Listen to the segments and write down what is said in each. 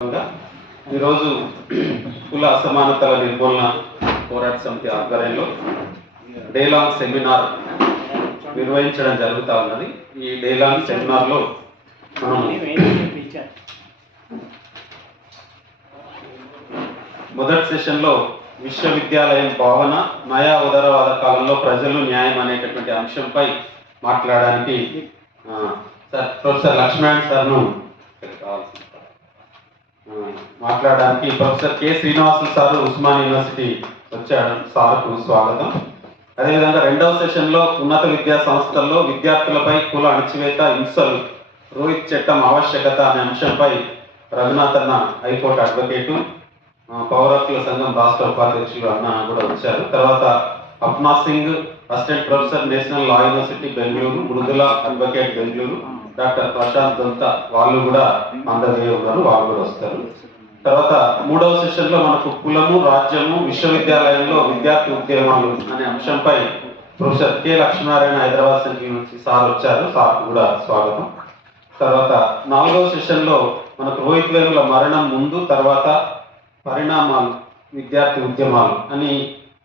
ఈరోజు కుల అసమానతల నిర్మూలన పోరాట సమితి ఆధ్వర్యంలో డేలాంగ్ సెమినార్ నిర్వహించడం జరుగుతూ ఉన్నది. ఈ డేలాంగ్ సెమినార్లో మనం మొదటి సెషన్లో విశ్వవిద్యాలయం భావన నయా ఉదారవాద కాలంలో ప్రజలు న్యాయం అనేటటువంటి అంశంపై మాట్లాడడానికి ప్రొఫెసర్ లక్ష్మణ్ సార్ను మాట్లాడడానికి professor K Srinivasulu sir Osman university వచ్చాడు. సార్కు స్వాగతం. అదేవిధంగా రెండవ సెషన్లో ఉన్నత విద్యా సంస్థల్లో విద్యార్థులపై కుల అణచివేత హింసలు రోహిత్ చట్టం ఆవశ్యకత అనే అంశంపై రఘునాథ్ అన్న హైకోర్టు అడ్వకేటు, పౌర హక్కుల సంఘం రాష్ట్ర ఉపాధ్యక్షులు అన్న కూడా వచ్చారు. తర్వాత Apna Singh assistant professor national law university Bengaluru, Mridula advocate Bengaluru, doctor Prashant Donta వాళ్ళు కూడా అందరే ఉన్నారు, వాళ్ళు కూడా వస్తారు. తర్వాత మూడవ సెషన్లో మనకు కులము రాజ్యము విశ్వవిద్యాలయంలో విద్యార్థి ఉద్యమాలు అనే అంశంపై professor K Lakshminarayana Hyderabad central university sir వచ్చారు. సార్కు కూడా స్వాగతం. తర్వాత నాలుగవ సెషన్లో మనకు రోహిత్ వేముల మరణం ముందు తర్వాత పరిణామాలు విద్యార్థి ఉద్యమాలు అని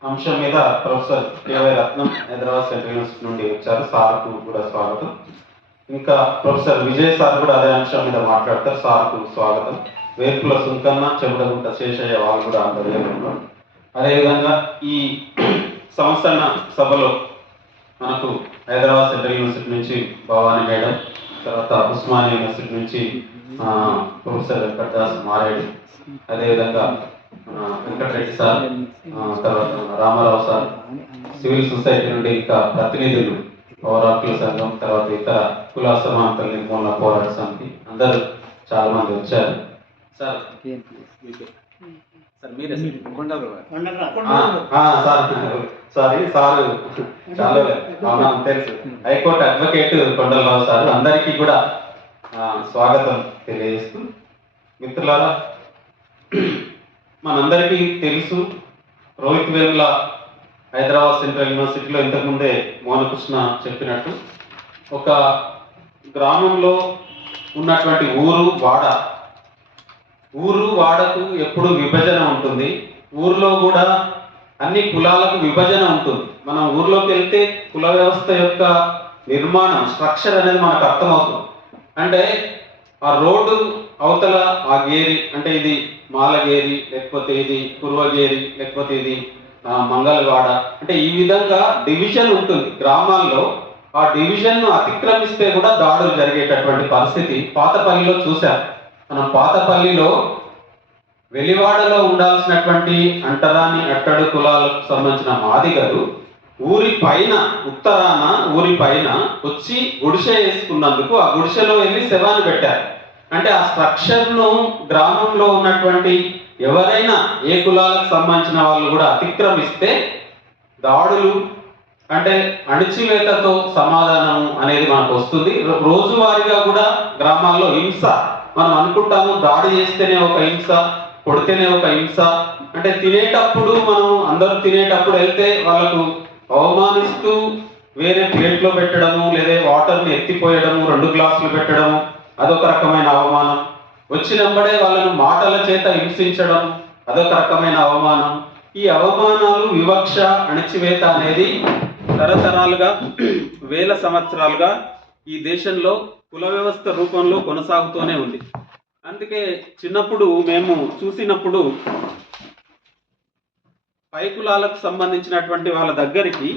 అంశం మీద ప్రొఫెసర్ కెవై రత్నం హైదరాబాద్ సెంట్రల్ యూనివర్సిటీ నుండి వచ్చారు. సార్కు కూడా స్వాగతం. ఇంకా ప్రొఫెసర్ విజయ్ సార్ కూడా అదే అంశం మీద మాట్లాడతారు. సార్కు స్వాగతం. వేర్పుల సుంకన్న, చెబుడగుంట శేషయ్య వాళ్ళు కూడా అందరూ ఉన్నారు. అదేవిధంగా ఈ సంవత్సర సభలో మనకు హైదరాబాద్ సెంట్రల్ యూనివర్సిటీ నుంచి భవానీ మేడం, తర్వాత ఉస్మాన్ యూనివర్సిటీ నుంచి ప్రొఫెసర్ వెంకటదాస్ మారేడు, అదేవిధంగా వెంకటరెడ్డి సార్, తర్వాత రామారావు సార్, సివిల్ సొసైటీ నుండి ఇంకా ప్రతినిధులు, పౌర హక్కుల సంఘం, తర్వాత ఇతర కుల అసమానతల నిర్మూలన పోరాట సమితి అందరూ చాలా మంది వచ్చారు. సార్ మీరే సారీ సార్ చాలా తెలుసు, హైకోర్టు అడ్వకేట్ కొండలరావు సార్, అందరికీ కూడా స్వాగతం తెలియజేస్తూ, మిత్రులారా మనందరికీ తెలుసు రోహిత్ వేముల హైదరాబాద్ సెంట్రల్ యూనివర్సిటీలో ఇంతకుముందే మోహనకృష్ణ చెప్పినట్టు ఒక గ్రామంలో ఉన్నటువంటి ఊరు వాడకు ఎప్పుడు విభజన ఉంటుంది. ఊర్లో కూడా అన్ని కులాలకు విభజన ఉంటుంది. మనం ఊర్లోకి వెళ్తే కుల వ్యవస్థ యొక్క నిర్మాణం స్ట్రక్చర్ అనేది మనకు అర్థమవుతుంది. అంటే ఆ రోడ్డు అవతల ఆ గేరి అంటే ఇది మాలగేరి, లేకపోతే ఇది కుర్వగేరి, లేకపోతే ఇది మంగళవాడ, అంటే ఈ విధంగా డివిజన్ ఉంటుంది గ్రామాల్లో. ఆ డివిజన్ను అతిక్రమిస్తే కూడా దాడులు జరిగేటటువంటి పరిస్థితి పాతపల్లిలో చూశారు. మనం పాతపల్లిలో వెలివాడలో ఉండాల్సినటువంటి అంటరాని అట్టడు కులాలకు సంబంధించిన మాదిగలు ఊరి పైన ఉత్తరాన ఊరి పైన వచ్చి గుడిసె వేసుకున్నందుకు ఆ గుడిసెలో వెళ్ళి శవాన్ని పెట్టారు. అంటే ఆ స్ట్రక్చర్ను గ్రామంలో ఉన్నటువంటి ఎవరైనా ఏ కులాలకు సంబంధించిన వాళ్ళు కూడా అతిక్రమిస్తే దాడులు అంటే అణచివేతతో సమాధానం అనేది మనకు వస్తుంది. రోజువారీగా కూడా గ్రామాల్లో హింస, మనం అనుకుంటాము దాడి చేస్తేనే ఒక హింస, కొడితేనే ఒక హింస, అంటే తినేటప్పుడు మనం అందరూ తినేటప్పుడు వెళ్తే వాళ్ళకు అవమానిస్తూ వేరే ప్లేట్లో పెట్టడము, లేదా వాటర్ని ఎత్తిపోయడము, 2 గ్లాసులు పెట్టడము, అదొక రకమైన అవమానం. వచ్చినప్పుడే వాళ్ళను మాటల చేత హింసించడం, అదొక రకమైన అవమానం. ఈ అవమానాలు, వివక్ష, అణచివేత అనేది తరతరాలుగా వేల సంవత్సరాలుగా ఈ దేశంలో కుల వ్యవస్థ రూపంలో కొనసాగుతూనే ఉంది. అందుకే చిన్నప్పుడు మేము చూసినప్పుడు పై కులాలకు సంబంధించినటువంటి వాళ్ళ దగ్గరికి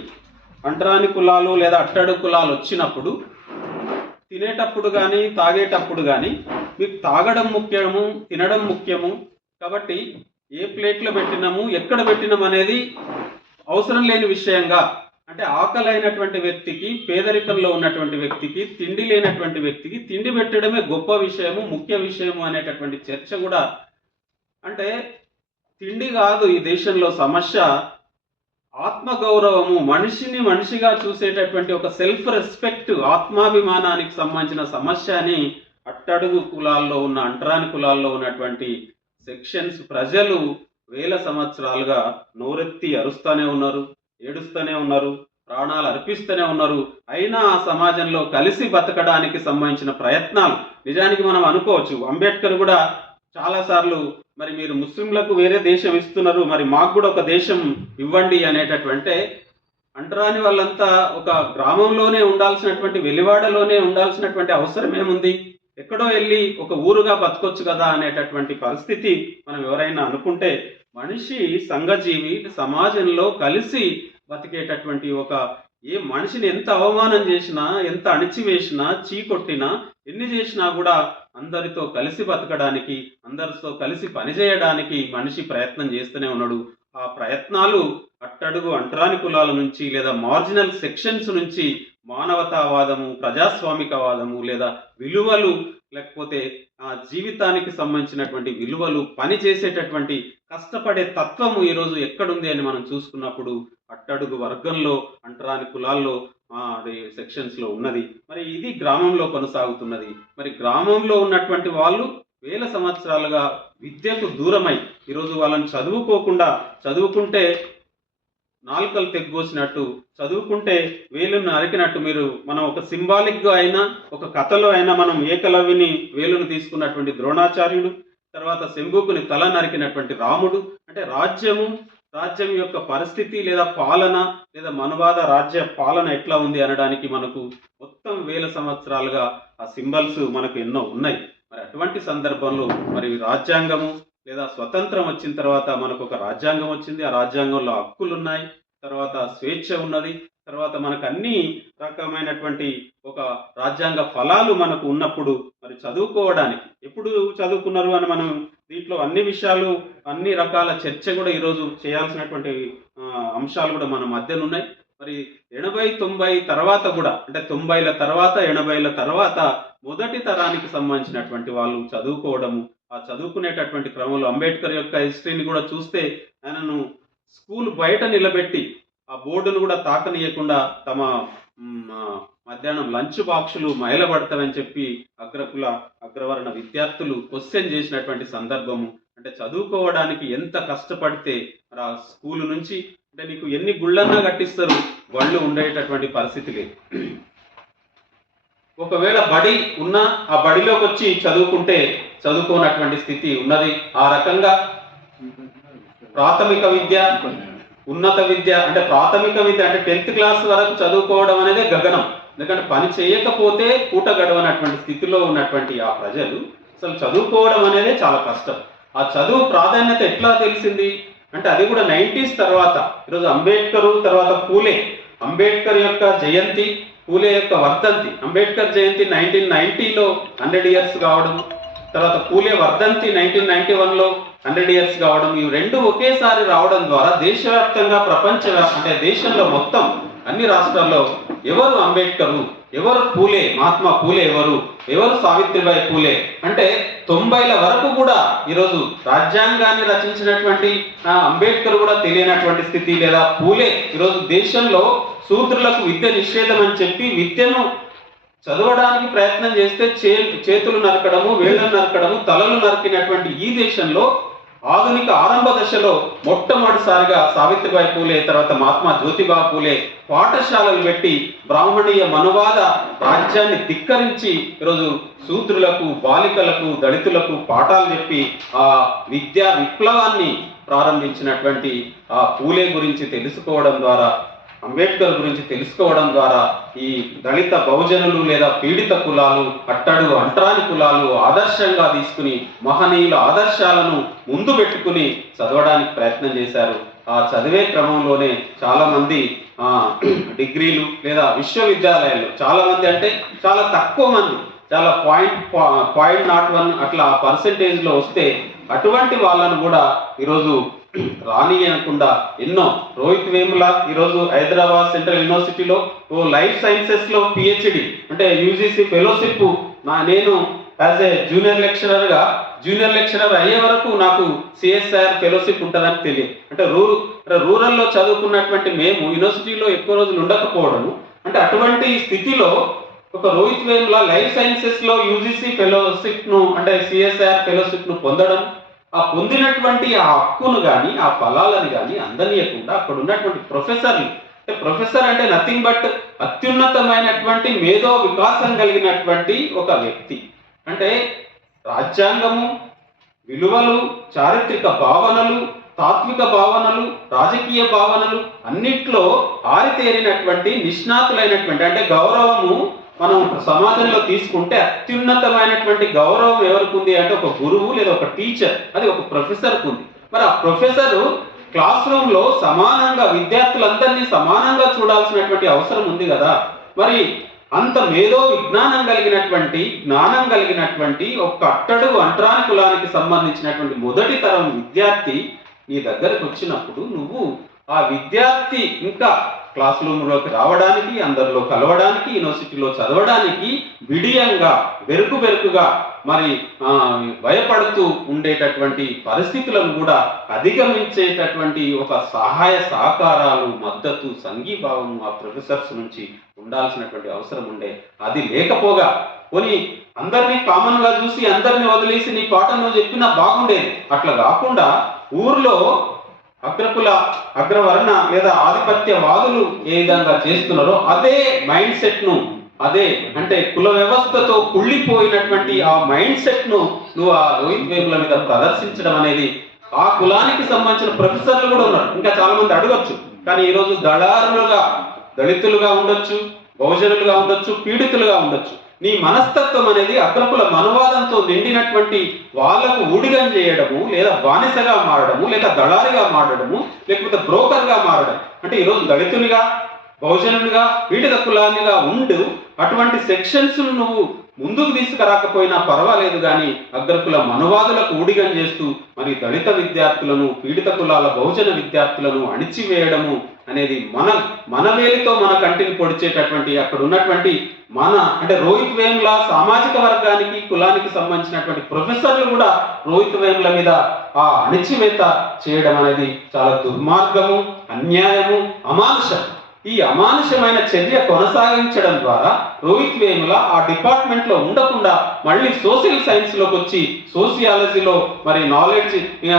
అంటరాని కులాలు లేదా అట్టడు కులాలు వచ్చినప్పుడు తినేటప్పుడు కానీ తాగేటప్పుడు కానీ మీకు తాగడం ముఖ్యము, తినడం ముఖ్యము, కాబట్టి ఏ ప్లేట్లో పెట్టినాము, ఎక్కడ పెట్టినాము అనేది అవసరం లేని విషయంగా, అంటే ఆకలి అయినటువంటి వ్యక్తికి, పేదరికంలో ఉన్నటువంటి వ్యక్తికి, తిండి లేనటువంటి వ్యక్తికి తిండి పెట్టడమే గొప్ప విషయము, ముఖ్య విషయము అనేటటువంటి చర్చ కూడా. అంటే తిండి కాదు ఈ దేశంలో సమస్య, ఆత్మగౌరవము, మనిషిని మనిషిగా చూసేటటువంటి ఒక సెల్ఫ్ రెస్పెక్ట్, ఆత్మాభిమానానికి సంబంధించిన సమస్య అని అట్టడుగు కులాల్లో ఉన్న, అంటరాని కులాల్లో ఉన్నటువంటి సెక్షన్స్ ప్రజలు వేల సంవత్సరాలుగా నోరెత్తి అరుస్తూనే ఉన్నారు, ఏడుస్తూనే ఉన్నారు, ప్రాణాలు అర్పిస్తూనే ఉన్నారు. అయినా ఆ సమాజంలో కలిసి బతకడానికి సంబంధించిన ప్రయత్నాలు నిజానికి మనం అనుకోవచ్చు. అంబేద్కర్ కూడా చాలా సార్లు మరి మీరు ముస్లింలకు వేరే దేశం ఇస్తున్నారు, మరి మాకు కూడా ఒక దేశం ఇవ్వండి అనేటటువంటి అంటరాని వాళ్ళంతా ఒక గ్రామంలోనే ఉండాల్సినటువంటి, వెలివాడలోనే ఉండాల్సినటువంటి అవసరం ఏముంది? ఎక్కడో వెళ్ళి ఒక ఊరుగా బతకొచ్చు కదా అనేటటువంటి పరిస్థితి మనం ఎవరైనా అనుకుంటే, మనిషి సంఘజీవి, సమాజంలో కలిసి బతికేటటువంటి ఒక ఏ మనిషిని ఎంత అవమానం చేసినా, ఎంత అణిచివేసినా, చీకొట్టినా, ఎన్ని చేసినా కూడా అందరితో కలిసి బతకడానికి, అందరితో కలిసి పనిచేయడానికి మనిషి ప్రయత్నం చేస్తూనే ఉన్నాడు. ఆ ప్రయత్నాలు అట్టడుగు అంటరాని కులాల నుంచి లేదా మార్జినల్ సెక్షన్స్ నుంచి మానవతావాదము, ప్రజాస్వామికవాదము లేదా విలువలు, లేకపోతే జీవితానికి సంబంధించినటువంటి విలువలు, పని చేసేటటువంటి కష్టపడే తత్వము ఈరోజు ఎక్కడుంది అని మనం చూసుకున్నప్పుడు అట్టడుగు వర్గంలో, అంటరాని కులాల్లో అది సెక్షన్స్లో ఉన్నది. మరి ఇది గ్రామంలో కొనసాగుతున్నది. మరి గ్రామంలో ఉన్నటువంటి వాళ్ళు వేల సంవత్సరాలుగా విద్యకు దూరమై ఈరోజు వాళ్ళని చదువుకోకుండా, చదువుకుంటే నాలుకలు తెగ్గోసినట్టు, చదువుకుంటే వేలును నరికినట్టు, మనం ఒక సింబాలిక్గా అయినా, ఒక కథలో అయినా మనం ఏకలవ్యుని వేలును తీసుకున్నటువంటి ద్రోణాచార్యుడు, తర్వాత శంభూకుని తల నరికినటువంటి రాముడు. అంటే రాజ్యం యొక్క పరిస్థితి లేదా పాలన లేదా మనువాద రాజ్య పాలన ఎట్లా ఉంది అనడానికి మనకు మొత్తం వేల సంవత్సరాలుగా ఆ సింబల్స్ మనకు ఎన్నో ఉన్నాయి. మరి అటువంటి సందర్భంలో మరి రాజ్యాంగము లేదా స్వతంత్రం వచ్చిన తర్వాత మనకు ఒక రాజ్యాంగం వచ్చింది. ఆ రాజ్యాంగంలో హక్కులు ఉన్నాయి, తర్వాత స్వేచ్ఛ ఉన్నది, తర్వాత మనకు అన్ని రకమైనటువంటి ఒక రాజ్యాంగ ఫలాలు మనకు ఉన్నప్పుడు మరి చదువుకోవడానికి ఎప్పుడు చదువుకున్నారు అని మనం దీంట్లో అన్ని విషయాలు, అన్ని రకాల చర్చ కూడా ఈరోజు చేయాల్సినటువంటి అంశాలు కూడా మన మధ్యన ఉన్నాయి. మరి 80, 90 తర్వాత కూడా, అంటే 90ల తర్వాత 80ల తర్వాత మొదటి తరానికి సంబంధించినటువంటి వాళ్ళు చదువుకోవడము, ఆ చదువుకునేటటువంటి క్రమంలో అంబేద్కర్ యొక్క హిస్టరీని కూడా చూస్తే ఆయనను స్కూల్ బయట నిలబెట్టి ఆ బోర్డును కూడా తాకనీయకుండా తమ మధ్యాహ్నం లంచ్ బాక్సులు మైలబడతామని చెప్పి అగ్రవర్ణ విద్యార్థులు క్వశ్చన్ చేసినటువంటి సందర్భము. అంటే చదువుకోవడానికి ఎంత కష్టపడితే మరి ఆ స్కూలు నుంచి, అంటే నీకు ఎన్ని గుళ్ళన్నా కట్టిస్తారు, బళ్ళు ఉండేటటువంటి పరిస్థితి లేదు. ఒకవేళ బడి ఉన్నా ఆ బడిలోకి వచ్చి చదువుకుంటే చదువుకోనటువంటి స్థితి ఉన్నది. ఆ రకంగా ప్రాథమిక విద్య, ఉన్నత విద్య, అంటే ప్రాథమిక విద్య అంటే 10th క్లాస్ వరకు చదువుకోవడం అనేది గగనం. ఎందుకంటే పని చేయకపోతే పూట గడవనటువంటి స్థితిలో ఉన్నటువంటి ఆ ప్రజలు అసలు చదువుకోవడం అనేది చాలా కష్టం. ఆ చదువు ప్రాధాన్యత ఎట్లా తెలిసింది అంటే అది కూడా 90s తర్వాత. ఈరోజు అంబేద్కర్ తర్వాత పూలే, అంబేద్కర్ యొక్క జయంతి, పూలే యొక్క వర్ధంతి. అంబేద్కర్ జయంతి 1990లో 100 ఇయర్స్ కావడం, తర్వాత పూలే వర్ధంతి 1991లో 100 ఇయర్స్ కావడం, ఇవి రెండు ఒకేసారి రావడం ద్వారా దేశవ్యాప్తంగా, అంటే దేశంలో మొత్తం అన్ని రాష్ట్రాల్లో ఎవరు అంబేద్కరు, ఎవరు పూలే, మహాత్మా పూలే ఎవరు సావిత్రిబాయి పూలే అంటే 90ల వరకు కూడా ఈరోజు రాజ్యాంగాన్ని రచించినటువంటి అంబేద్కర్ కూడా తెలియనటువంటి స్థితి, లేదా పూలే ఈరోజు దేశంలో శూద్రులకు విద్య నిషేధం అని చెప్పి విద్యను చదవడానికి ప్రయత్నం చేస్తే చేతులు నరకడము, వేళ్లను నరకడము, తలలు నరికినటువంటి ఈ దేశంలో ఆధునిక ఆరంభ దశలో మొట్టమొదటిసారిగా సావిత్రిబాయి పూలే తర్వాత మహాత్మా జ్యోతిబా పూలే పాఠశాలలు పెట్టి బ్రాహ్మణీయ మనువాద రాజ్యాన్ని ధిక్కరించి ఈరోజు శూద్రులకు, బాలికలకు, దళితులకు పాఠాలు చెప్పి ఆ విద్యా విప్లవాన్ని ప్రారంభించినటువంటి ఆ పూలే గురించి తెలుసుకోవడం ద్వారా, అంబేద్కర్ గురించి తెలుసుకోవడం ద్వారా ఈ దళిత బహుజనులు లేదా పీడిత కులాలు, అంటరాని కులాలు ఆదర్శంగా తీసుకుని మహనీయుల ఆదర్శాలను ముందు పెట్టుకుని చదవడానికి ప్రయత్నం చేశారు. ఆ చదివే క్రమంలోనే చాలామంది డిగ్రీలు లేదా విశ్వవిద్యాలయాల్లో చాలామంది, అంటే చాలా తక్కువ మంది, చాలా 0.01 అట్లా పర్సెంటేజ్లో వస్తే అటువంటి వాళ్ళను కూడా ఈరోజు రానియకుండా ఎన్నో, రోహిత్ వేముల ఈరోజు హైదరాబాద్ సెంట్రల్ యూనివర్సిటీలో లైఫ్ సైన్సెస్లో పిహెచ్డి, అంటే యూజీసీ ఫెలోషిప్, నేను యాజ్ ఏ జూనియర్ లెక్చరర్ అయ్యే వరకు నాకు సిఎస్ఐఆర్ ఫెలోషిప్ ఉంటుందని తెలియదు. అంటే రూరల్లో చదువుకున్నటువంటి మేము యూనివర్సిటీలో ఎక్కువ రోజులు ఉండకపోవడము, అంటే అటువంటి స్థితిలో ఒక రోహిత్ వేముల లైఫ్ సైన్సెస్లో యూజీసీ ఫెలోషిప్ను, అంటే సిఎస్ఐఆర్ ఫెలోషిప్ను పొందడం, ఆ పొందినటువంటి ఆ హక్కును కానీ ఆ ఫలాలను కానీ అందనీయకుండా అక్కడ ఉన్నటువంటి ప్రొఫెసర్ అంటే నథింగ్ బట్ అత్యున్నతమైనటువంటి మేధో వికాసం కలిగినటువంటి ఒక వ్యక్తి. అంటే రాజ్యాంగము విలువలు, చారిత్రక భావనలు, తాత్విక భావనలు, రాజకీయ భావనలు అన్నిట్లో ఆరితేరినటువంటి నిష్ణాతులైనటువంటి, అంటే గౌరవము మనం సమాజంలో తీసుకుంటే అత్యున్నతమైనటువంటి గౌరవం ఎవరికి ఉంది అంటే ఒక గురువు లేదా ఒక టీచర్, అది ఒక ప్రొఫెసర్కు ఉంది. మరి ఆ ప్రొఫెసరు క్లాస్ రూమ్ లో సమానంగా విద్యార్థులందరినీ సమానంగా చూడాల్సినటువంటి అవసరం ఉంది కదా. మరి అంత మేధో విజ్ఞానం కలిగినటువంటి, జ్ఞానం కలిగినటువంటి ఒక అట్టడుగు అంటరాని కులానికి సంబంధించినటువంటి మొదటి తరం విద్యార్థి నీ దగ్గరకు వచ్చినప్పుడు నువ్వు ఆ విద్యార్థి ఇంకా క్లాస్ రూమ్లోకి రావడానికి, అందరిలో కలవడానికి, యూనివర్సిటీలో చదవడానికి బిడియంగా బెరుకుగా మరి భయపడుతూ ఉండేటటువంటి పరిస్థితులను కూడా అధిగమించేటటువంటి ఒక సహాయ సహకారాలు, మద్దతు, సంఘీభావం ఆ ప్రొఫెసర్స్ నుంచి ఉండాల్సినటువంటి అవసరం ఉండే. అది లేకపోగా కొని అందరినీ కామన్ గా చూసి అందరినీ వదిలేసి నీ పాఠం నువ్వు చెప్పినా బాగుండేది. అట్లా కాకుండా ఊర్లో అగ్రవర్ణ లేదా ఆధిపత్యవాదులు ఏ విధంగా చేస్తున్నారో అదే మైండ్ సెట్ ను, అదే అంటే కుల వ్యవస్థతో కుళ్ళిపోయినటువంటి ఆ మైండ్ సెట్ ను నువ్వు ఆ రోహిత్ వేముల మీద ప్రదర్శించడం అనేది, ఆ కులానికి సంబంధించిన ప్రొఫెసర్లు కూడా ఉన్నారు, ఇంకా చాలా మంది అడగొచ్చు. కానీ ఈరోజు దళారులుగా, దళితులుగా ఉండొచ్చు, బహుజనులుగా ఉండొచ్చు, పీడితులుగా ఉండొచ్చు. నీ మనస్తత్వం అనేది అగ్రకుల మనువాదంతో నిండినటువంటి వాళ్లకు ఊడిగం చేయడము, లేదా బానిసగా మారడము, లేదా దళారిగా మారడము, లేకపోతే బ్రోకర్గా మారడం. అంటే ఈరోజు దళితునిగా, బహుజనునిగా, పీడిత కులానిగా ఉండు అటువంటి సెక్షన్స్ నువ్వు ముందుకు తీసుకురాకపోయినా పర్వాలేదు, కానీ అగ్రకుల మనువాదులకు ఊడిగం చేస్తూ మరి దళిత విద్యార్థులను, పీడిత కులాల బహుజన విద్యార్థులను అణిచివేయడము అనేది మన వేలితో మన కంటిని పొడిచేటటువంటి, అక్కడ ఉన్నటువంటి అంటే రోహిత్ వేముల సామాజిక వర్గానికి, కులానికి సంబంధించినటువంటి ప్రొఫెసర్లు కూడా రోహిత్ వేముల మీద ఆ అణిచివేత చేయడం అనేది చాలా దుర్మార్గము, అన్యాయము, అమానుషం. ఈ అమానుషమైన చర్య కొనసాగించడం ద్వారా రోహిత్ వేముల ఆ డిపార్ట్మెంట్ లో ఉండకుండా మళ్ళీ సోషల్ సైన్స్ లోకి వచ్చి సోషియాలజీలో మరి నాలెడ్జ్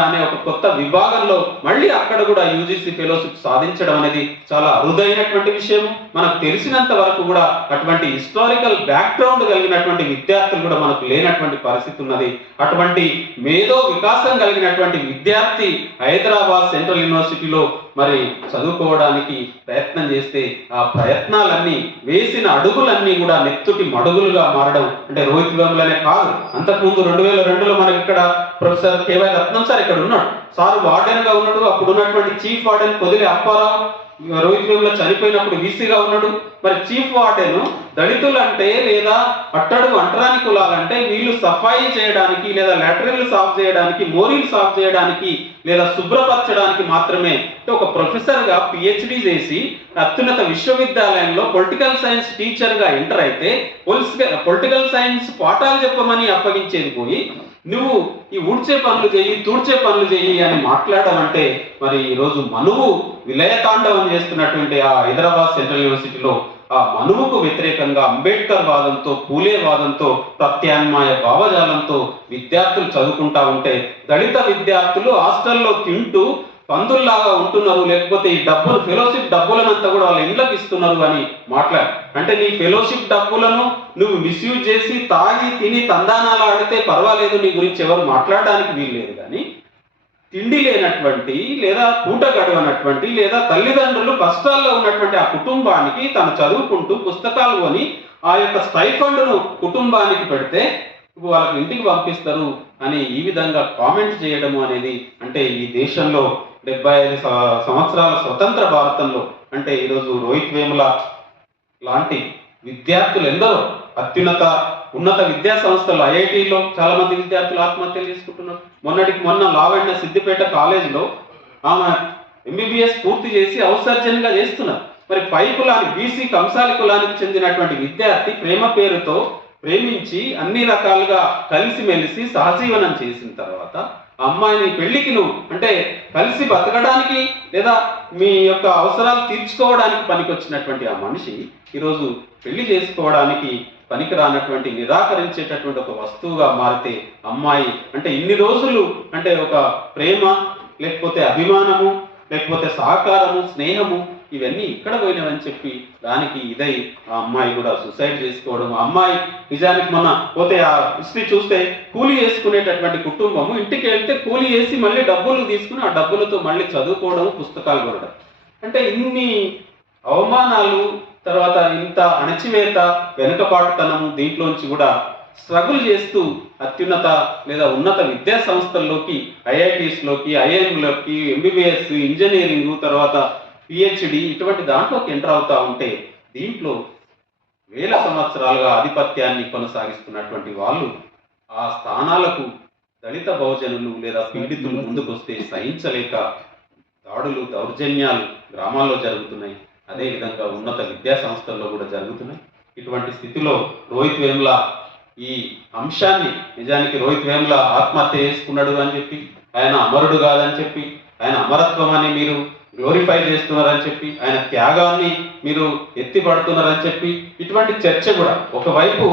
అనే ఒక కొత్త విభాగంలో మళ్ళీ అక్కడ కూడా యూజీసీ ఫెలోషిప్ సాధించడం అనేది చాలా అరుదైనటువంటి విషయం. మనకు తెలిసినంత వరకు కూడా అటువంటి హిస్టారికల్ బ్యాక్గ్రౌండ్ కలిగినటువంటి విద్యార్థులు కూడా మనకు లేనటువంటి పరిస్థితి ఉన్నది. అటువంటి మేధో వికాసం కలిగినటువంటి విద్యార్థి హైదరాబాద్ సెంట్రల్ యూనివర్సిటీలో మరి చదువుకోవడానికి ప్రయత్నం చేస్తే ఆ ప్రయత్నాలన్నీ, వేసిన అడుగులన్నీ కూడా నెత్తుటి మడుగులుగా మారడం. అంటే రోహిత్ వేములనే కాదు, అంతకుముందు 2002లో మనకి ఇక్కడ ప్రొఫెసర్ కేవై రత్నం సార్ ఇక్కడ ఉన్నాడు. సార్ వార్డెన్ గా ఉన్నాడు. అప్పుడు ఉన్నటువంటి చీఫ్ వార్డెన్ పొదిలి అప్పారావు రోహిత్ వేముల చనిపోయినప్పుడు వీసీగా ఉన్నాడు. మరి చీఫ్ వార్డెన్ దళితులు అంటే లేదా అట్టడుగు అంటరాని కులాలంటే వీళ్ళు సఫాయి చేయడానికి, లేదా లాట్రిన్లు సాఫ్ చేయడానికి, మోరీలు సాఫ్ చేయడానికి, లేదా శుభ్రపరచడానికి మాత్రమే. అంటే ఒక ప్రొఫెసర్గా పిహెచ్డి చేసి అత్యున్నత విశ్వవిద్యాలయంలో పొలిటికల్ సైన్స్ టీచర్గా ఎంటర్ అయితే పొలిటికల్ సైన్స్ పాఠాలు చెప్పమని అప్పగించేది పోయి నువ్వు ఈ ఊడ్చే పనులు చెయ్యి, తూడ్చే పనులు చెయ్యి అని మాట్లాడడం అంటే మరి ఈరోజు మనువు విలయతాండవం చేస్తున్నటువంటి ఆ హైదరాబాద్ సెంట్రల్ యూనివర్సిటీలో ఆ మనువుకు వ్యతిరేకంగా అంబేద్కర్ వాదంతో, పూలే వాదంతో, ప్రత్యామ్నాయ భావజాలంతో విద్యార్థులు చదువుకుంటా ఉంటే దళిత విద్యార్థులు హాస్టల్లో తింటూ పందుల్లాగా ఉంటున్నారు, లేకపోతే ఈ డబ్బులు ఫెలోషిప్ డబ్బులనంతా కూడా వాళ్ళ ఇండ్లకు ఇస్తున్నారు అని మాట్లాడు. అంటే నీ ఫెలోషిప్ డబ్బులను నువ్వు మిస్యూజ్ చేసి తాగి తిని తందానాలు ఆడితే పర్వాలేదు, నీ గురించి ఎవరు మాట్లాడడానికి వీల్లేదు. కానీ తిండి లేనటువంటి, లేదా పూట గడవనటువంటి, లేదా తల్లిదండ్రులు కష్టాల్లో ఉన్నటువంటి ఆ కుటుంబానికి తను చదువుకుంటూ పుస్తకాలు కొని ఆ యొక్క స్టైఫండ్ను కుటుంబానికి పెడితే వాళ్ళకి ఇంటికి పంపిస్తారు అని ఈ విధంగా కామెంట్ చేయడము అనేది, అంటే ఈ దేశంలో 75 సంవత్సరాల స్వతంత్ర భారతంలో అంటే ఈరోజు రోహిత్ వేముల లాంటి విద్యార్థులు ఎందరో ఉన్నత విద్యా సంస్థలు, ఐఐటీలో చాలా మంది విద్యార్థులు ఆత్మహత్యలు చేసుకుంటున్నారు. మొన్న లావెండ సిద్దిపేట కాలేజీలో ఆమె ఎంబీబీఎస్ పూర్తి చేసి ఔత్సర్జన్గా చేస్తున్నారు. మరి పై కులానికి, బీసీ కంసాలి కులానికి చెందినటువంటి విద్యార్థి ప్రేమ పేరుతో ప్రేమించి అన్ని రకాలుగా కలిసిమెలిసి సహజీవనం చేసిన తర్వాత అమ్మాయిని పెళ్లికి నువ్వు అంటే కలిసి బతకడానికి లేదా మీ యొక్క అవసరాలు తీర్చుకోవడానికి పనికొచ్చినటువంటి ఆ మనిషి ఈరోజు పెళ్లి చేసుకోవడానికి పనికి రానటువంటి, నిరాకరించేటటువంటి ఒక వస్తువుగా మారితే అమ్మాయి అంటే ఇన్ని రోజులు అంటే ఒక ప్రేమ, లేకపోతే అభిమానము, లేకపోతే సహకారము, స్నేహము ఇవన్నీ ఇక్కడ పోయినవని చెప్పి దానికి ఇదై ఆ అమ్మాయి కూడా సూసైడ్ చేసుకోవడం. ఆ అమ్మాయి నిజానికి మొన్న పోతే ఆ హిస్టరీ చూస్తే కూలీ చేసుకునేటటువంటి కుటుంబము ఇంటికి వెళ్తే కూలీ చేసి మళ్ళీ డబ్బులు తీసుకుని ఆ డబ్బులతో మళ్ళీ చదువుకోవడం, పుస్తకాలు కొనడం. అంటే ఇన్ని అవమానాలు, తర్వాత ఇంత అణచివేత, వెనుకబాటుతనము, దీంట్లోంచి కూడా స్ట్రగుల్ చేస్తూ అత్యున్నత లేదా ఉన్నత విద్యా సంస్థల్లోకి, ఐఐటీస్లోకి, ఐఐఎంలోకి, ఎంబీబీఎస్, ఇంజనీరింగ్, తర్వాత పిహెచ్డి ఇటువంటి దాంట్లోకి ఎంటర్ అవుతా ఉంటే దీంట్లో వేల సంవత్సరాలుగా ఆధిపత్యాన్ని కొనసాగిస్తున్నటువంటి వాళ్ళు ఆ స్థానాలకు దళిత బహుజనులు లేదా పీడితులు ముందుకొస్తే సహించలేక దాడులు, దౌర్జన్యాలు గ్రామాల్లో జరుగుతున్నాయి. అదేవిధంగా ఉన్నత విద్యా సంస్థల్లో కూడా జరుగుతున్నాయి. ఇటువంటి స్థితిలో రోహిత్ వేముల ఈ అంశాన్ని, నిజానికి రోహిత్ వేముల ఆత్మహత్య చేసుకున్నాడు అని చెప్పి, ఆయన అమరుడు కాదని చెప్పి, ఆయన అమరత్వం అని మీరు గ్లోరిఫై చేస్తున్నారని చెప్పి, ఆయన త్యాగాన్ని మీరు ఎత్తిపడుతున్నారని చెప్పి, ఇటువంటి చర్చ కూడా ఒకవైపు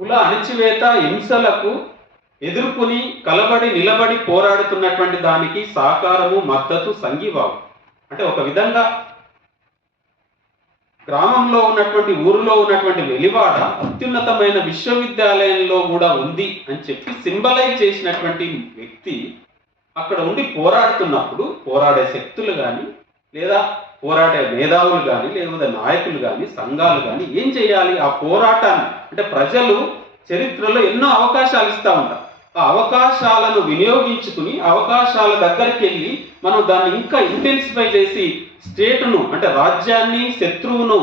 కుల అణచివేత, హింసలకు ఎదుర్కొని కలబడి నిలబడి పోరాడుతున్నటువంటి దానికి సహకారము, మద్దతు, సంఘీభావం. అంటే ఒక విధంగా గ్రామంలో ఉన్నటువంటి, ఊరిలో ఉన్నటువంటి వెలివాడ అత్యున్నతమైన విశ్వవిద్యాలయంలో కూడా ఉంది అని చెప్పి సింబలైజ్ చేసినటువంటి వ్యక్తి అక్కడ ఉండి పోరాడుతున్నప్పుడు పోరాడే శక్తులు కానీ, లేదా పోరాడే మేధావులు కానీ, లేకపోతే నాయకులు కానీ, సంఘాలు కానీ ఏం చేయాలి? ఆ పోరాటాన్ని, అంటే ప్రజలు చరిత్రలో ఎన్నో అవకాశాలు ఇస్తూ ఉంటారు. ఆ అవకాశాలను వినియోగించుకుని అవకాశాల దగ్గరికి వెళ్ళి మనం దాన్ని ఇంకా ఇంటెన్సిఫై చేసి స్టేటును, అంటే రాజ్యాన్ని, శత్రువును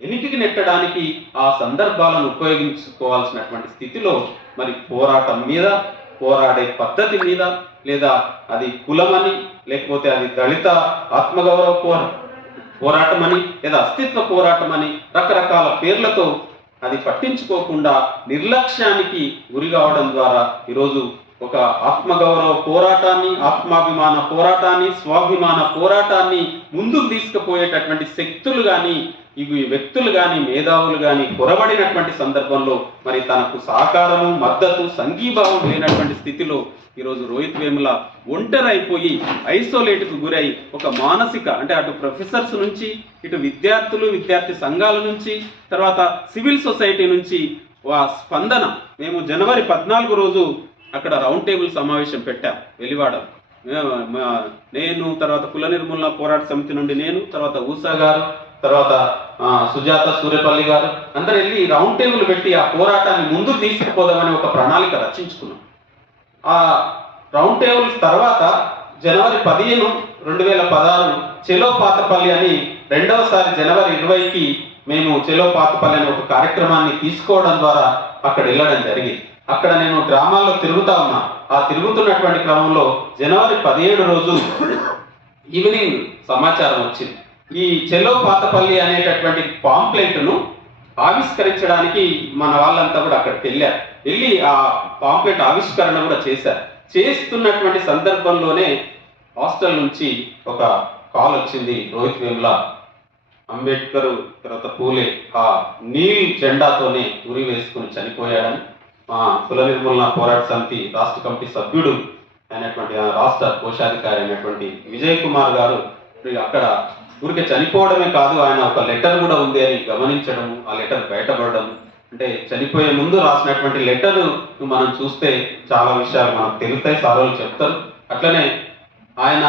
ఎనికికి నెట్టడానికి ఆ సందర్భాలను ఉపయోగించుకోవాల్సినటువంటి స్థితిలో మరి పోరాటం మీద, పోరాడే పద్ధతి మీద, లేదా అది కులమని, లేకపోతే అది దళిత ఆత్మగౌరవ పోరాటం అని, లేదా అస్తిత్వ పోరాటం అని రకరకాల పేర్లతో అది పట్టించుకోకుండా నిర్లక్ష్యానికి గురి కావడం ద్వారా ఈరోజు ఒక ఆత్మగౌరవ పోరాటాన్ని, ఆత్మాభిమాన పోరాటాన్ని, స్వాభిమాన పోరాటాన్ని ముందుకు తీసుకుపోయేటటువంటి శక్తులు కానీ, ఇవి వ్యక్తులు కానీ, మేధావులు కానీ కొరబడినటువంటి సందర్భంలో మరి తనకు సహకారము, మద్దతు, సంఘీభావం లేనటువంటి స్థితిలో ఈరోజు రోహిత్ వేముల ఒంటరైపోయి ఐసోలేట్కు గురై ఒక మానసిక, అంటే అటు ప్రొఫెసర్స్ నుంచి, ఇటు విద్యార్థులు, విద్యార్థి సంఘాల నుంచి, తర్వాత సివిల్ సొసైటీ నుంచి స్పందన. మేము జనవరి 14 రోజు అక్కడ రౌండ్ టేబుల్ సమావేశం పెట్టాం వెలివాడ. నేను, తర్వాత కుల నిర్మూలన పోరాట సమితి నుండి నేను, తర్వాత ఊసా గారు, తర్వాత సుజాత సూర్యపల్లి గారు అందరూ వెళ్ళి రౌండ్ టేబుల్ పెట్టి ఆ పోరాటాన్ని ముందుకు తీసుకుపోదామని ఒక ప్రణాళిక రచించుకున్నాం. ఆ రౌండ్ టేబుల్స్ తర్వాత జనవరి 15, 2016 చెలో పాతపల్లి అని రెండవసారి జనవరి 20కి మేము చెలో పాతపల్లి అనే ఒక కార్యక్రమాన్ని తీసుకోవడం ద్వారా అక్కడ వెళ్ళడం జరిగింది. అక్కడ నేను గ్రామాల్లో తిరుగుతా ఉన్నా. ఆ తిరుగుతున్నటువంటి క్రమంలో జనవరి 17 రోజు ఈవినింగ్ సమాచారం వచ్చింది. ఈ చెలో పాతపల్లి అనేటటువంటి పాంప్లెట్ను ఆవిష్కరించడానికి మన వాళ్ళంతా కూడా అక్కడికి వెళ్ళి ఆ పాంప్లెట్ ఆవిష్కరణ కూడా చేశారు. చేస్తున్నటువంటి సందర్భంలోనే హాస్టల్ నుంచి ఒక కాల్ వచ్చింది. రోహిత్ వేముల అంబేద్కర్, తర్వాత పూలే ఆ నీల్ జెండాతోనే ఉరి వేసుకుని చనిపోయాడని మా కుల నిర్మూలన పోరాట సమితి రాష్ట్ర కమిటీ సభ్యుడు అయినటువంటి రాష్ట్ర కోశాధికారి అయినటువంటి విజయ్ కుమార్ గారు అక్కడ ఊరికి చనిపోవడమే కాదు, ఆయన ఒక లెటర్ కూడా ఉంది అని గమనించడం, ఆ లెటర్ బయటపడడం, అంటే చనిపోయే ముందు రాసినటువంటి లెటర్ మనం చూస్తే చాలా విషయాలు మనకు తెలుస్తాయి, సార్లు చెప్తారు. అట్లనే ఆయన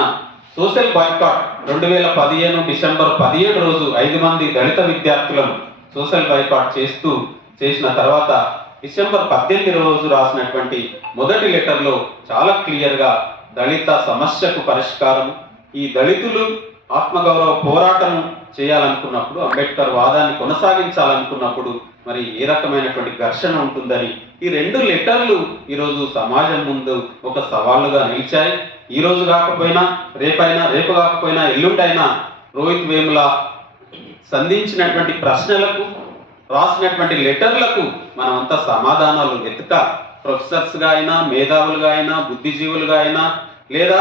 సోషల్ బాయ్కాట్ 2015 డిసెంబర్ 17 రోజు 5 మంది దళిత విద్యార్థులను సోషల్ బాయ్కాట్ చేసిన తర్వాత డిసెంబర్ 18 రోజు రాసినటువంటి మొదటి లెటర్లో చాలా క్లియర్గా దళిత సమస్యకు పరిష్కారం, ఈ దళితులు ఆత్మగౌరవ పోరాటం చేయాలనుకున్నప్పుడు, అంబేద్కర్ వాదాన్ని కొనసాగించాలనుకున్నప్పుడు మరి ఏ రకమైనటువంటి ఘర్షణ ఉంటుందని ఈ 2 లెటర్లు ఈరోజు సమాజం ముందు ఒక సవాళ్ళుగా నిలిచాయి. ఈ రోజు కాకపోయినా రేపు కాకపోయినా ఎల్లుండైనా రోహిత్ వేముల సంధించినటువంటి ప్రశ్నలకు, రాసినటువంటి లెటర్లకు మనమంతా సమాధానాలు వెతకాలి. ప్రొఫెసర్స్గా అయినా, మేధావులుగా అయినా, బుద్ధిజీవులుగా అయినా, లేదా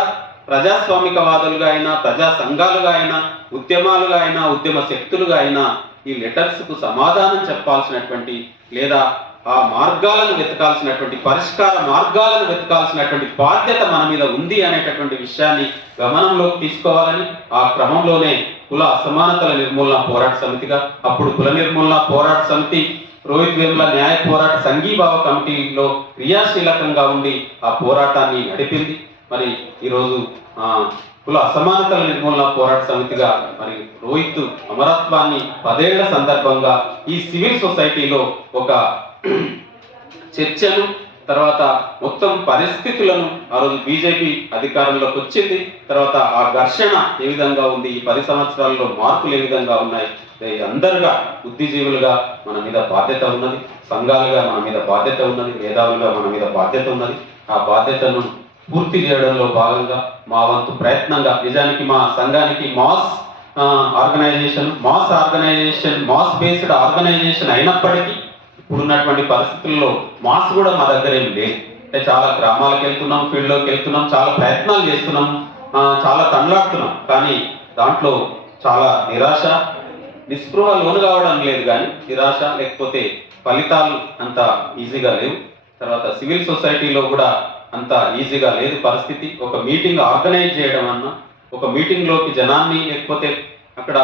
ప్రజాస్వామికవాదులుగా అయినా, ప్రజా సంఘాలుగా అయినా, ఉద్యమాలుగా అయినా, ఉద్యమ శక్తులుగా అయినా ఈ లెటర్స్కు సమాధానం చెప్పాల్సినటువంటి, లేదా ఆ మార్గాలను వెతకాల్సినటువంటి పరిష్కార మార్గాలను వెతకాల్సినటువంటి బాధ్యత మన మీద ఉంది అనేటటువంటి విషయాన్ని గమనంలోకి తీసుకోవాలని, ఆ క్రమంలోనే కుల అసమానతల నిర్మూలన పోరాట సమితిగా, అప్పుడు కుల నిర్మూలన పోరాట సమితి రోహిత్ వేముల న్యాయ పోరాట సంఘీభావ కమిటీలో క్రియాశీలకంగా ఉండి ఆ పోరాటాన్ని నడిపింది. మరి ఈరోజు కుల అసమానతల నిర్మూలన పోరాట సమితిగా మరి రోహిత్ అమరత్వాన్ని 10 ఏళ్ల సందర్భంగా ఈ సివిల్ సొసైటీలో ఒక చర్చను, తర్వాత మొత్తం పరిస్థితులను, ఆ రోజు బీజేపీ అధికారంలోకి వచ్చింది, తర్వాత ఆ ఘర్షణ ఏ విధంగా ఉంది, ఈ 10 సంవత్సరాల్లో మార్పులు ఏ విధంగా ఉన్నాయి, అందరుగా బుద్ధిజీవులుగా మన మీద బాధ్యత ఉన్నది, సంఘాలుగా మన మీద బాధ్యత ఉన్నది, మేధావులుగా మన మీద బాధ్యత ఉన్నది. ఆ బాధ్యతను పూర్తి చేయడంలో భాగంగా మా వంతు ప్రయత్నంగా, నిజానికి మా సంఘానికి mass organisation, mass based organisation అయినప్పటికీ ఇప్పుడున్నటువంటి పరిస్థితుల్లో మాస్ కూడా మా దగ్గర ఏం లేదు. అంటే చాలా గ్రామాలకు వెళ్తున్నాం, ఫీల్డ్లోకి వెళ్తున్నాం, చాలా ప్రయత్నాలు చేస్తున్నాం, చాలా తండ్లాడుతున్నాం, కానీ దాంట్లో చాలా నిరాశ, నిస్పృహ లోను కావడం లేదు, కానీ నిరాశ, లేకపోతే ఫలితాలు అంత ఈజీగా లేవు. తర్వాత సివిల్ సొసైటీలో కూడా అంత ఈజీగా లేదు పరిస్థితి. ఒక మీటింగ్ ఆర్గనైజ్ చేయడం అన్నా, ఒక మీటింగ్లోకి జనాన్ని లేకపోతే అక్కడ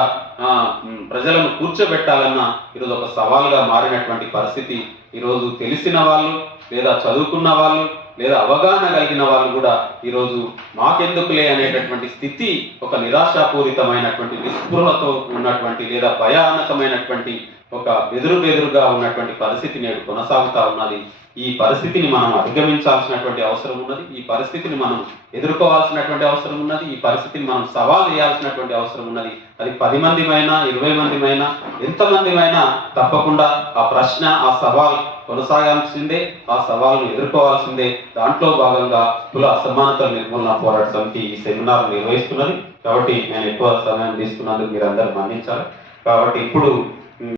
ప్రజలను కూర్చోబెట్టాలన్నా ఈరోజు ఒక సవాల్గా మారినటువంటి పరిస్థితి. ఈరోజు తెలిసిన వాళ్ళు, లేదా చదువుకున్న వాళ్ళు, లేదా అవగాహన కలిగిన వాళ్ళు కూడా ఈరోజు మాకెందుకులే అనేటటువంటి స్థితి, ఒక నిరాశాపూరితమైనటువంటి నిస్పృహతో ఉన్నటువంటి, లేదా భయానకమైనటువంటి ఒక బెదురుగా ఉన్నటువంటి పరిస్థితి నేడు కొనసాగుతా ఉన్నది. ఈ పరిస్థితిని మనం అధిగమించాల్సినటువంటి అవసరం ఉన్నది, ఈ పరిస్థితిని మనం ఎదుర్కోవాల్సినటువంటి అవసరం ఉన్నది, ఈ పరిస్థితిని మనం సవాల్ చేయాల్సినటువంటి అవసరం ఉన్నది. అది 10 మందిమైనా, 20 మందిమైనా, ఎంతమందిమైనా తప్పకుండా ఆ ప్రశ్న, ఆ సవాల్ కొనసాగాల్సిందే, ఆ సవాల్ను ఎదుర్కోవాల్సిందే. దాంట్లో భాగంగా కుల అసమానతల నిర్మూలన పోరాట సమితి ఈ సెమినార్ నిర్వహిస్తున్నది. కాబట్టి నేను ఎక్కువ సమయం తీసుకున్నందుకు మీరందరూ మన్నించాలి. కాబట్టి ఇప్పుడు